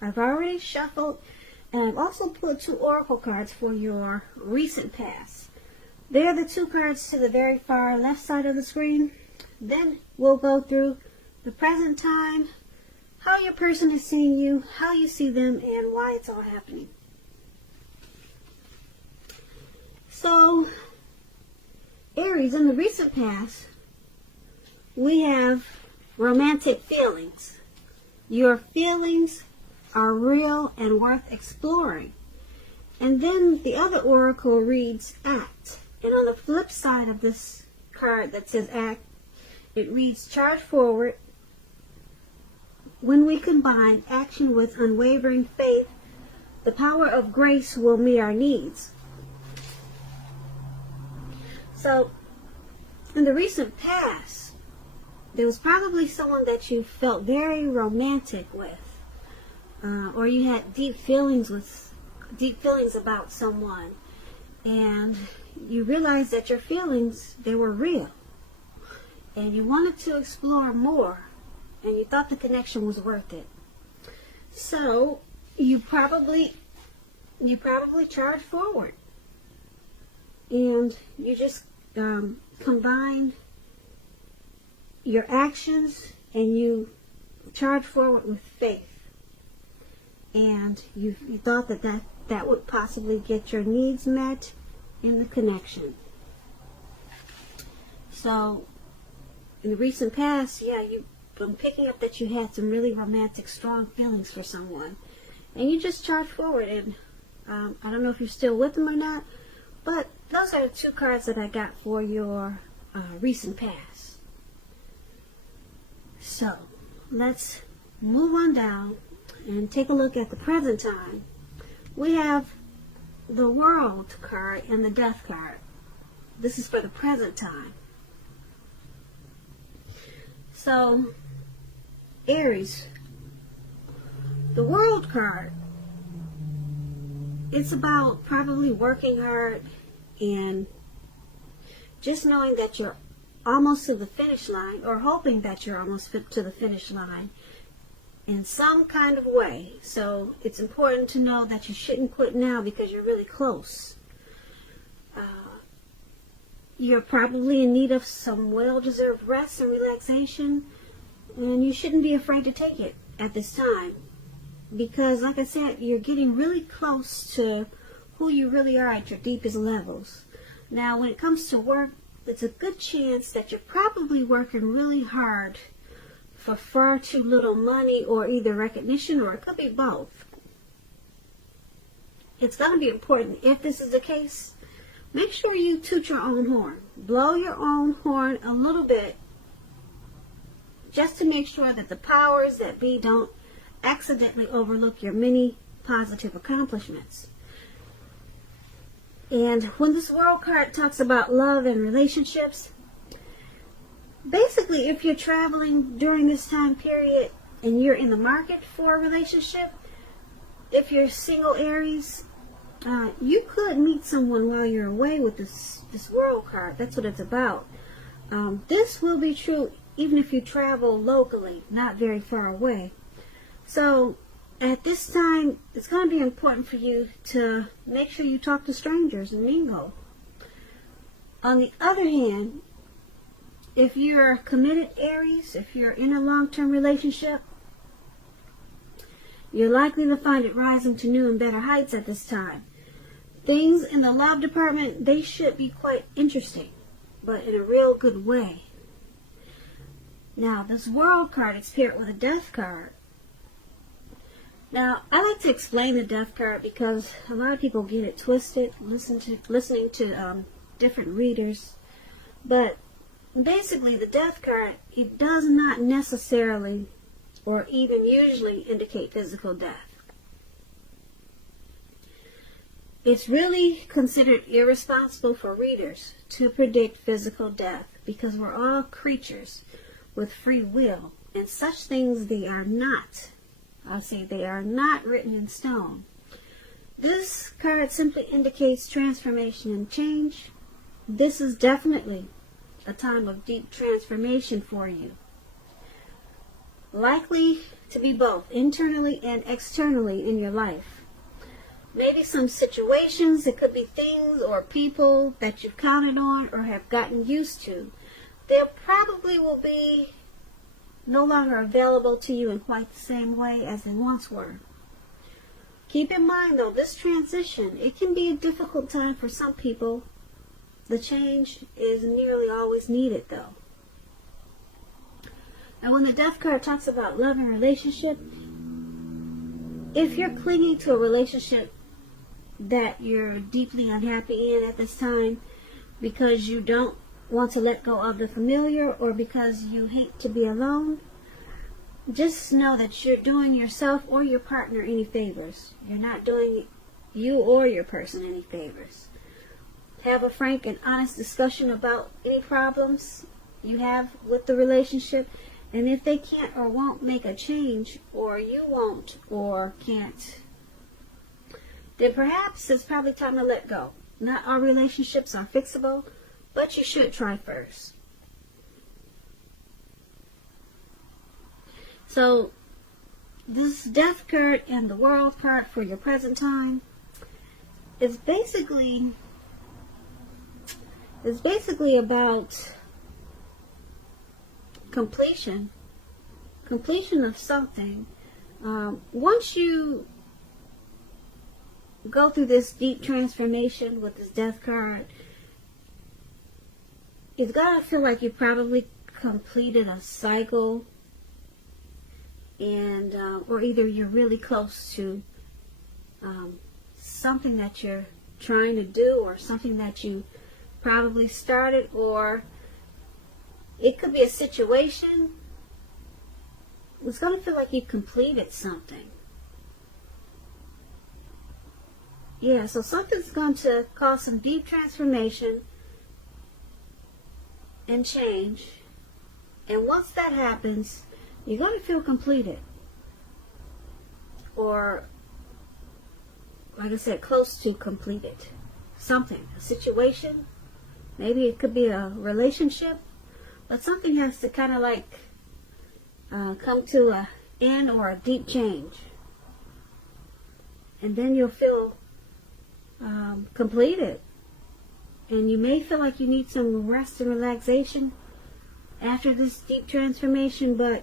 I've already shuffled, and I've also put 2 oracle cards for your recent past. They're the 2 cards to the very far left side of the screen. Then we'll go through the present time, how your person is seeing you, how you see them, and why it's all happening. So, Aries, in the recent past, we have romantic feelings. Your feelings are real and worth exploring. And then the other oracle reads act. And on the flip side of this card that says act, it reads charge forward. When we combine action with unwavering faith, the power of grace will meet our needs. So, in the recent past, there was probably someone that you felt very romantic with, or you had deep feelings about someone, and you realized that your feelings, they were real, and you wanted to explore more, and you thought the connection was worth it. So you probably charged forward, and you just combine your actions, and you charge forward with faith, and you thought that would possibly get your needs met in the connection. So in the recent past, I'm picking up that you had some really romantic, strong feelings for someone, and you just charged forward. And I don't know if you're still with them or not, but those are the 2 cards that I got for your recent past. So let's move on down and take a look at the present time. We have the World card and the Death card. This is for the present time. So, Aries, the World card, it's about probably working hard and just knowing that you're almost to the finish line, or hoping that you're almost to the finish line in some kind of way. So it's important to know that you shouldn't quit now because you're really close. You're probably in need of some well-deserved rest and relaxation, and you shouldn't be afraid to take it at this time, because like I said, you're getting really close to who you really are at your deepest levels. Now when it comes to work, it's a good chance that you're probably working really hard for far too little money, or either recognition, or it could be both. It's going to be important, if this is the case, make sure you toot your own horn. Blow your own horn a little bit, just to make sure that the powers that be don't accidentally overlook your many positive accomplishments. And when this World card talks about love and relationships, basically if you're traveling during this time period and you're in the market for a relationship, if you're single Aries, you could meet someone while you're away with this World card. That's what it's about. This will be true even if you travel locally, not very far away. So at this time, it's going to be important for you to make sure you talk to strangers and mingle. On the other hand, if you're committed Aries, if you're in a long-term relationship, you're likely to find it rising to new and better heights at this time. Things in the love department, they should be quite interesting, but in a real good way. Now, this World card is paired with a Death card. Now, I like to explain the Death card because a lot of people get it twisted listening to different readers. But basically, the Death card, it does not necessarily or even usually indicate physical death. It's really considered irresponsible for readers to predict physical death because we're all creatures with free will, and such things, they are not written in stone. This card simply indicates transformation and change. This is definitely a time of deep transformation for you. Likely to be both internally and externally in your life. Maybe some situations, it could be things or people that you've counted on or have gotten used to. They probably will be no longer available to you in quite the same way as they once were. Keep in mind, though, this transition, it can be a difficult time for some people. The change is nearly always needed, though. And when the Death card talks about love and relationship, if you're clinging to a relationship that you're deeply unhappy in at this time because you don't want to let go of the familiar or because you hate to be alone, just know that you're doing yourself or your partner any favors. You're not doing you or your person any favors. Have a frank and honest discussion about any problems you have with the relationship. And if they can't or won't make a change, or you won't or can't, then perhaps it's probably time to let go. Not all relationships are fixable, but you should try first. So, this Death card and the World card for your present time is basically about completion of something. Once you go through this deep transformation with this Death card, it's gotta feel like you probably completed a cycle, and or either you're really close to something that you're trying to do, or something that you probably started, or it could be a situation. It's going to feel like you completed something. Yeah, so something's going to cause some deep transformation and change. And once that happens, you're going to feel completed. Or, like I said, close to completed. Something, a situation. Maybe it could be a relationship. But something has to kind of like come to an end or a deep change. And then you'll feel completed. And you may feel like you need some rest and relaxation after this deep transformation. But,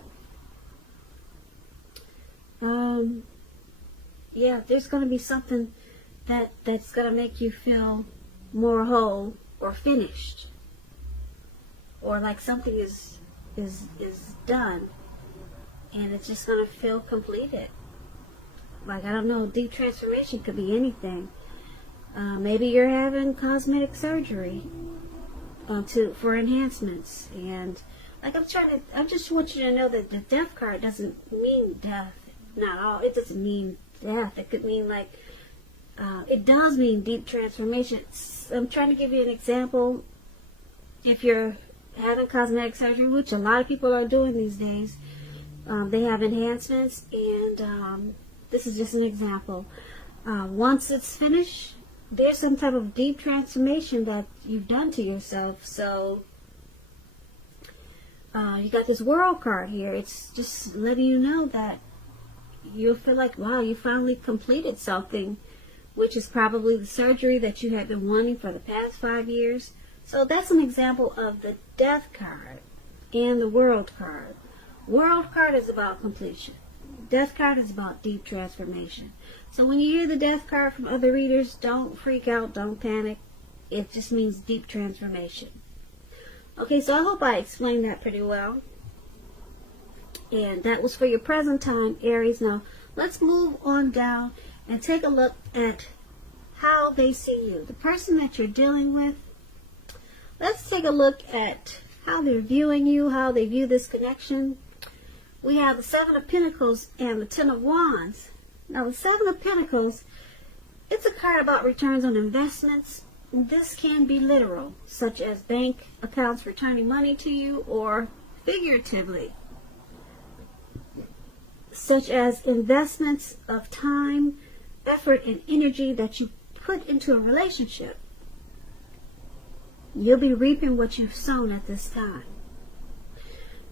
yeah, there's going to be something that's going to make you feel more whole or finished. Or like something is done, and it's just gonna feel completed. Like, I don't know, deep transformation could be anything. Maybe you're having cosmetic surgery for enhancements, and like I just want you to know that the Death card doesn't mean death. Not all. It doesn't mean death. It could mean like it does mean deep transformation. I'm trying to give you an example. If you're having cosmetic surgery, which a lot of people are doing these days, they have enhancements, and this is just an example. Once it's finished, there's some type of deep transformation that you've done to yourself. So you got this World card here. It's just letting you know that you'll feel like, wow, you finally completed something, which is probably the surgery that you had been wanting for the past 5 years. So that's an example of the Death card and the World card. World card is about completion. Death card is about deep transformation. So when you hear the Death card from other readers, don't freak out, don't panic. It just means deep transformation. Okay, so I hope I explained that pretty well. And that was for your present time, Aries. Now, let's move on down and take a look at how they see you. The person that you're dealing with, let's take a look at how they're viewing you, how they view this connection. We have the Seven of Pentacles and the Ten of Wands. Now, the Seven of Pentacles, it's a card about returns on investments. This can be literal, such as bank accounts returning money to you, or figuratively, such as investments of time, effort, and energy that you put into a relationship. You'll be reaping what you've sown at this time.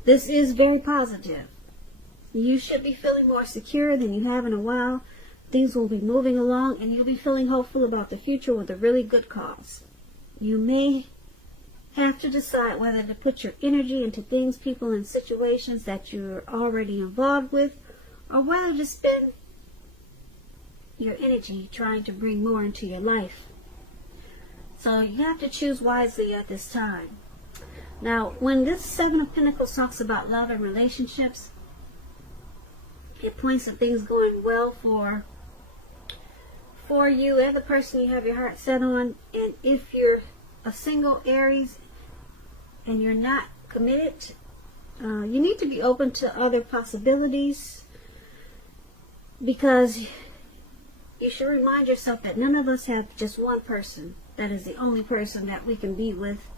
This is very positive. You should be feeling more secure than you have in a while. Things will be moving along, and you'll be feeling hopeful about the future with a really good cause. You may have to decide whether to put your energy into things, people, and situations that you're already involved with, or whether to spend your energy trying to bring more into your life. So you have to choose wisely at this time. Now, when this Seven of Pentacles talks about love and relationships, it points to things going well for you and the person you have your heart set on. And if you're a single Aries and you're not committed, you need to be open to other possibilities, because you should remind yourself that none of us have just one person that is the only person that we can be with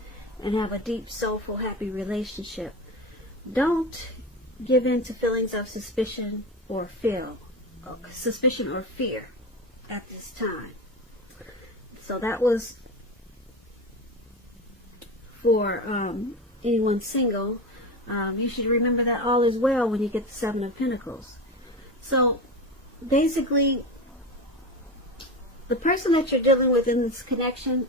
and have a deep, soulful, happy relationship. Don't give in to feelings of suspicion or fear at this time. So that was for anyone single. You should remember that all is well when you get the Seven of Pentacles. So basically, the person that you're dealing with in this connection,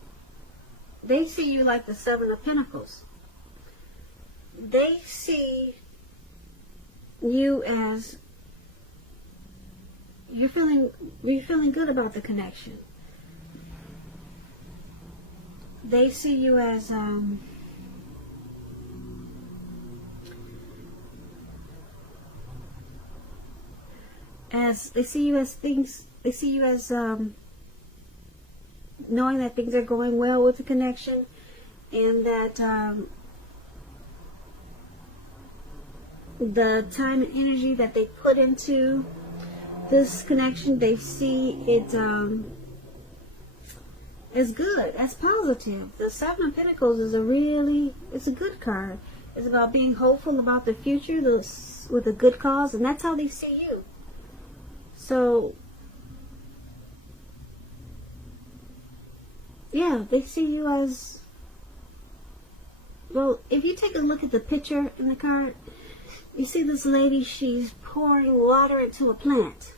they see you like the Seven of Pentacles. They see you as you're feeling good about the connection. They see you as knowing that things are going well with the connection, and that the time and energy that they put into this connection, they see it as good, as positive. The Seven of Pentacles is it's a good card. It's about being hopeful about the future with a good cause, and that's how they see you. So yeah, they see you as, well, if you take a look at the picture in the card, you see this lady, she's pouring water into a plant.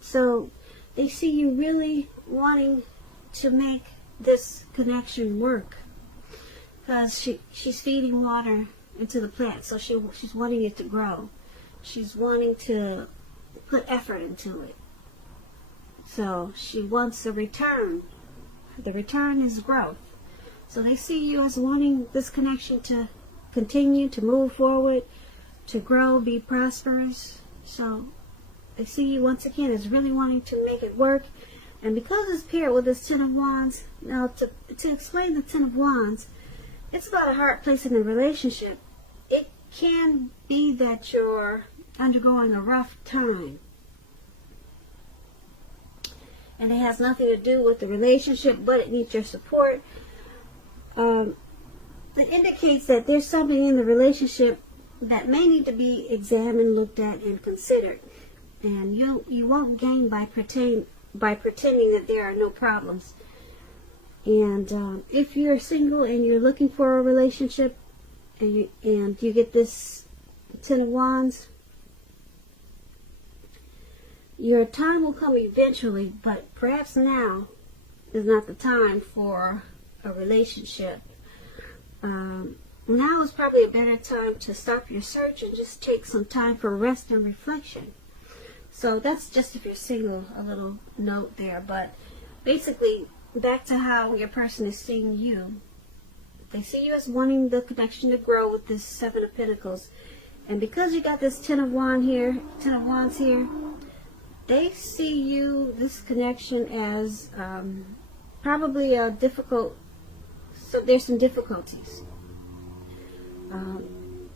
So they see you really wanting to make this connection work, because she's feeding water into the plant, so she's wanting it to grow. She's wanting to put effort into it. So she wants a return. The return is growth. So they see you as wanting this connection to continue, to move forward, to grow, be prosperous. So they see you once again as really wanting to make it work. And because it's paired with this Ten of Wands, now to explain the Ten of Wands, it's about a hard place in a relationship. It can be that you're undergoing a rough time, and it has nothing to do with the relationship, but it needs your support. It indicates that there's something in the relationship that may need to be examined, looked at, and considered. And you won't gain by pretending that there are no problems. And if you're single and you're looking for a relationship, and you get this Ten of Wands, your time will come eventually, but perhaps now is not the time for a relationship. Now is probably a better time to stop your search and just take some time for rest and reflection. So that's just if you're single, a little note there. But basically, back to how your person is seeing you. They see you as wanting the connection to grow with this Seven of Pentacles. And because you got this Ten of Wands here, they see you, this connection, as probably a difficult, so there's some difficulties.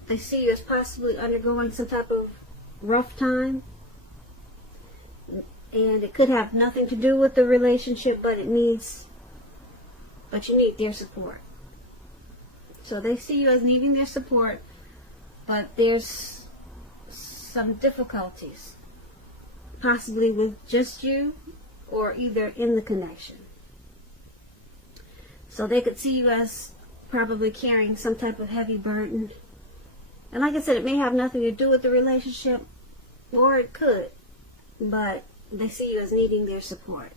They see you as possibly undergoing some type of rough time. And it could have nothing to do with the relationship, but you need their support. So they see you as needing their support, but there's some difficulties, possibly with just you or either in the connection. So they could see you as probably carrying some type of heavy burden, And like I said, it may have nothing to do with the relationship, or it could, but they see you as needing their support.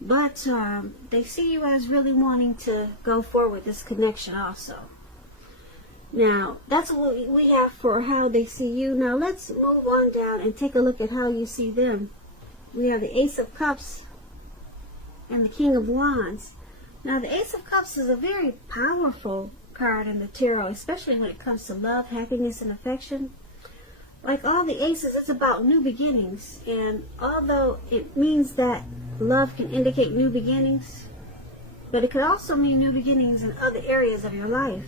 But they see you as really wanting to go forward with this connection also. Now, that's what we have for how they see you. Now, let's move on down and take a look at how you see them. We have the Ace of Cups and the King of Wands. Now, the Ace of Cups is a very powerful card in the tarot, especially when it comes to love, happiness, and affection. Like all the aces, it's about new beginnings. And although it means that love can indicate new beginnings, but it could also mean new beginnings in other areas of your life.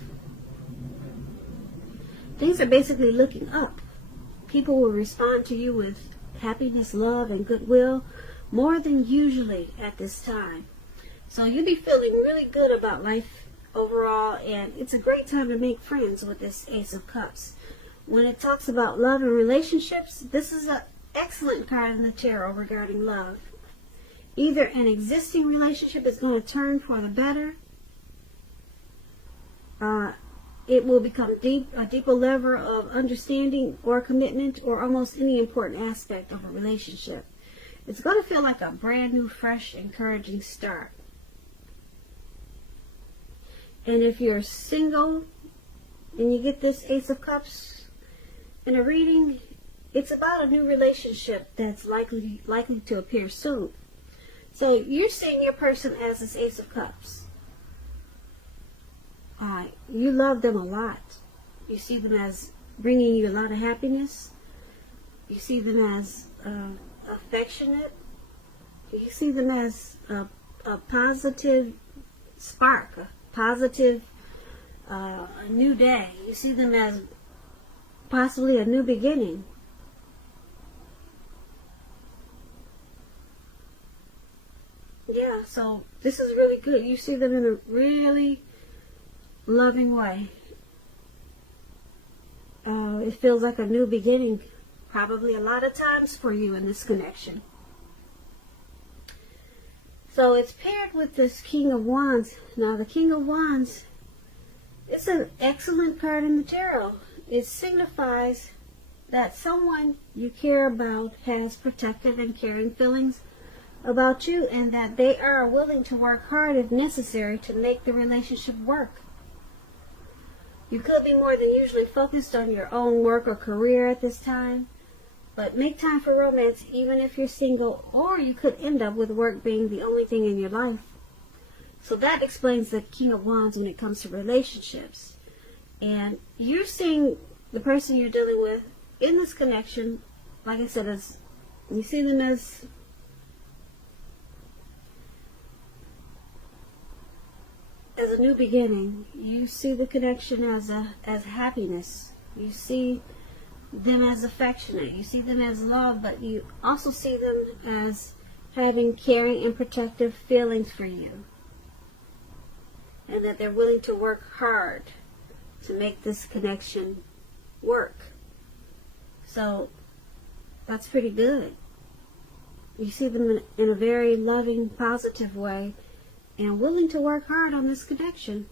Things are basically looking up. People will respond to you with happiness, love, and goodwill more than usually at this time. So you'll be feeling really good about life overall, and it's a great time to make friends with this Ace of Cups. When it talks about love and relationships, this is an excellent card in the tarot regarding love. Either an existing relationship is going to turn for the better, it will become a deeper level of understanding or commitment, or almost any important aspect of a relationship. It's going to feel like a brand new, fresh, encouraging start. And if you're single and you get this Ace of Cups in a reading, it's about a new relationship that's likely to appear soon. So you're seeing your person as this Ace of Cups. You love them a lot. You see them as bringing you a lot of happiness. You see them as affectionate. You see them as a positive spark, a positive a new day. You see them as possibly a new beginning. Yeah, so this is really good. You see them in a really loving way. It feels like a new beginning, probably a lot of times for you in this connection. So it's paired with this King of Wands. Now the King of Wands, it's an excellent card in the tarot. It signifies that someone you care about has protective and caring feelings about you, and that they are willing to work hard if necessary to make the relationship work. You could be more than usually focused on your own work or career at this time, but make time for romance even if you're single, or you could end up with work being the only thing in your life. So that explains the King of Wands when it comes to relationships. And you're seeing the person you're dealing with in this connection, like I said, as you see them as a new beginning. You see the connection as happiness. You see them as affectionate. You see them as love, but you also see them as having caring and protective feelings for you, and that they're willing to work hard to make this connection work. So that's pretty good. You see them in a very loving, positive way, and willing to work hard on this connection.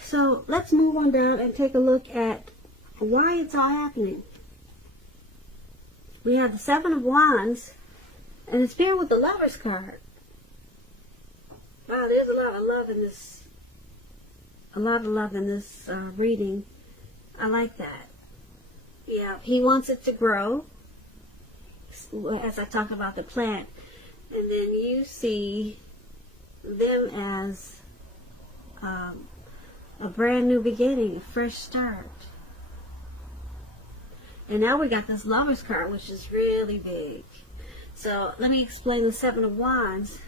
So let's move on down and take a look at why it's all happening. We have the Seven of Wands, and it's paired with the Lover's card. Wow, there's a lot of love in this. A lot of love in this reading. I like that. Yeah, he wants it to grow, as I talk about the plant. And then you see them as a brand new beginning, a fresh start. And now we got this Lover's card, which is really big. So let me explain the Seven of Wands.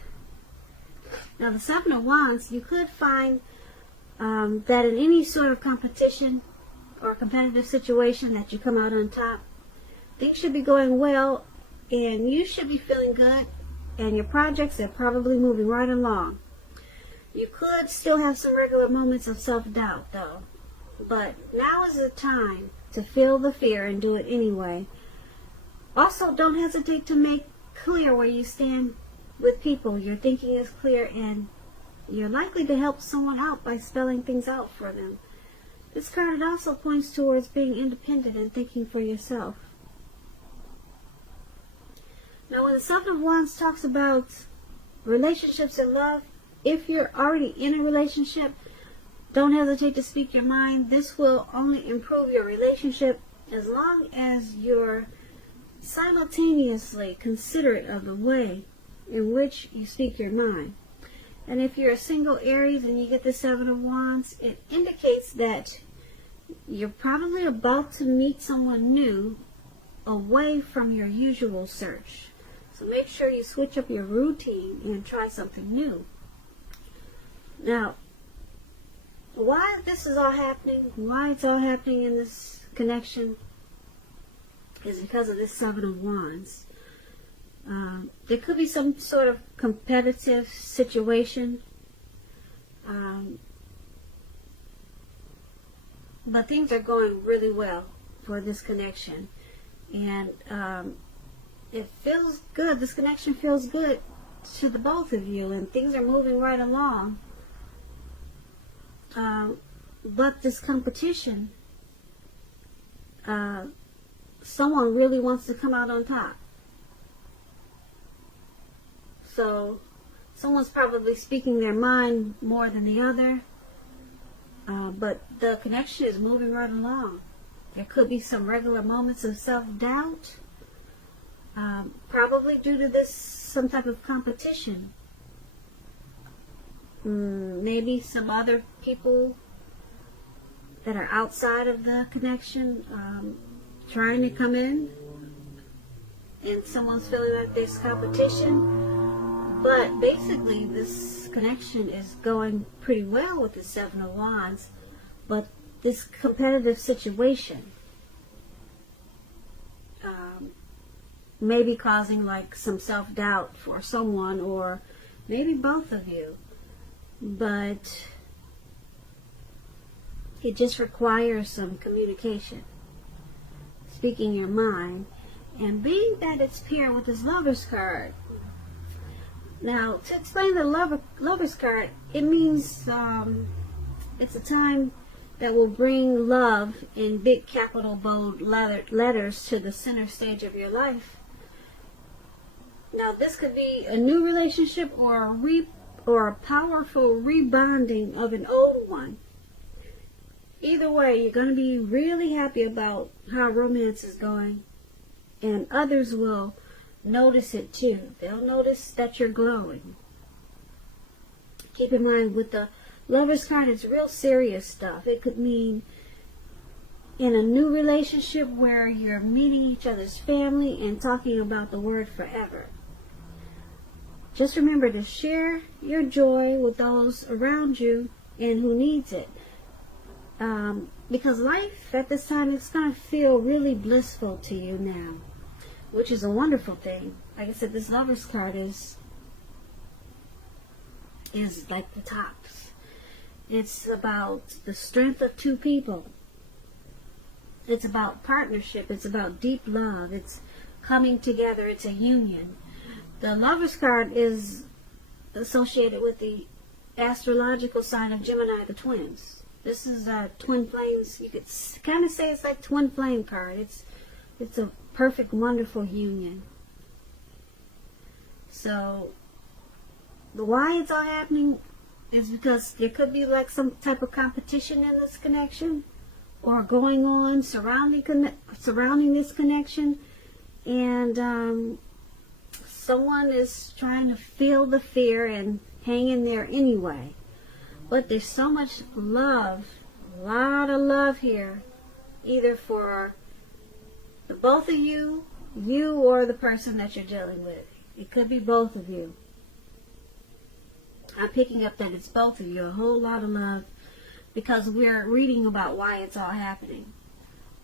Now the Seven of Wands, you could find that in any sort of competition or competitive situation that you come out on top, things should be going well, and you should be feeling good, and your projects are probably moving right along. You could still have some regular moments of self-doubt though, but now is the time to feel the fear and do it anyway. Also, don't hesitate to make clear where you stand with people. Your thinking is clear, and you're likely to help someone out by spelling things out for them. This card, it also points towards being independent and thinking for yourself. Now, when the Seven of Wands talks about relationships and love, if you're already in a relationship, don't hesitate to speak your mind. This will only improve your relationship as long as you're simultaneously considerate of the way in which you speak your mind. And if you're a single Aries and you get the Seven of Wands, it indicates that you're probably about to meet someone new away from your usual search. So make sure you switch up your routine and try something new. Now, why this is all happening, why it's all happening in this connection, is because of this Seven of Wands. There could be some sort of competitive situation, but things are going really well for this connection, and it feels good. This connection feels good to the both of you, and things are moving right along. But this competition, someone really wants to come out on top. So someone's probably speaking their mind more than the other, but the connection is moving right along. There could be some regular moments of self-doubt, probably due to this, some type of competition. Maybe some other people that are outside of the connection trying to come in, and someone's feeling like there's competition. But basically this connection is going pretty well with the Seven of Wands, but this competitive situation may be causing like some self-doubt for someone, or maybe both of you. But it just requires some communication, speaking your mind, and being that it's paired with this Lover's card. Now, to explain the Lover's card, it means it's a time that will bring love in big capital bold letters to the center stage of your life. Now, this could be a new relationship or a powerful rebonding of an old one. Either way, you're going to be really happy about how romance is going, and others will notice it too. They'll notice that you're glowing. Keep in mind, with the Lover's card, it's real serious stuff. It could mean in a new relationship where you're meeting each other's family and talking about the word forever. Just remember to share your joy with those around you and who needs it. Because life at this time is going to feel really blissful to you now, which is a wonderful thing. Like I said, this Lover's card is like the tops. It's about the strength of two people. It's about partnership. It's about deep love. It's coming together. It's a union. The Lover's card is associated with the astrological sign of Gemini, the twins. This is twin flames. You could kind of say it's like twin flame card. It's a perfect, wonderful union. So, the why it's all happening is because there could be like some type of competition in this connection, or going on surrounding this connection, and someone is trying to feel the fear and hang in there anyway. But there's so much love, a lot of love here, either for the both of you or the person that you're dealing with. It could be both of you. I'm picking up that it's both of you, a whole lot of love, because we're reading about why it's all happening.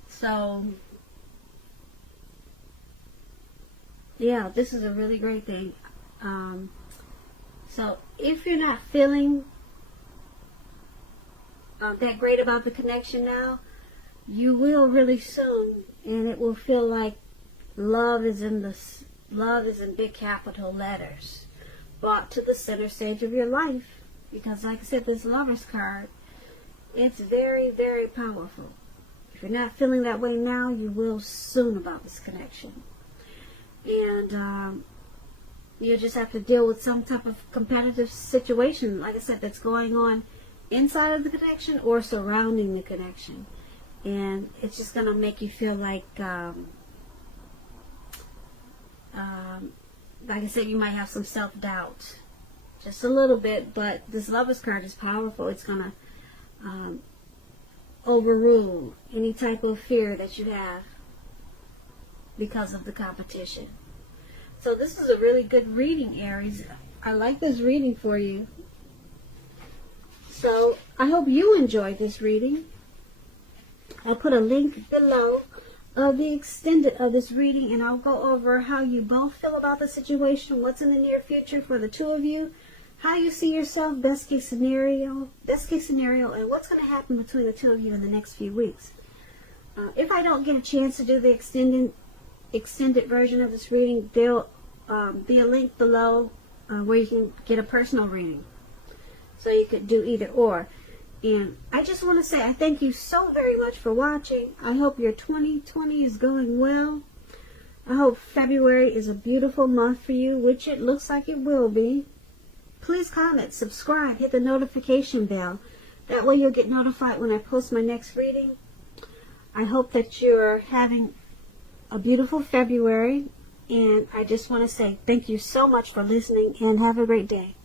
So, yeah, this is a really great thing. So, if you're not feeling that great about the connection now, you will really soon, and it will feel like love is in big capital letters, brought to the center stage of your life. Because like I said, this Lover's card, It's very, very powerful. If you're not feeling that way now, you will soon about this connection. And you just have to deal with some type of competitive situation, like I said, that's going on inside of the connection or surrounding the connection. And it's just going to make you feel like I said, you might have some self-doubt. Just a little bit, but this Lovers card is powerful. It's going to overrule any type of fear that you have because of the competition. So this is a really good reading, Aries. I like this reading for you. So I hope you enjoyed this reading. I'll put a link below of the extended of this reading, and I'll go over how you both feel about the situation, what's in the near future for the two of you, how you see yourself, best case scenario, and what's going to happen between the two of you in the next few weeks. If I don't get a chance to do the extended version of this reading, there'll be a link below where you can get a personal reading. So you could do either or. And I just want to say I thank you so very much for watching. I hope your 2020 is going well. I hope February is a beautiful month for you, which it looks like it will be. Please comment, subscribe, hit the notification bell. That way you'll get notified when I post my next reading. I hope that you're having a beautiful February. And I just want to say thank you so much for listening and have a great day.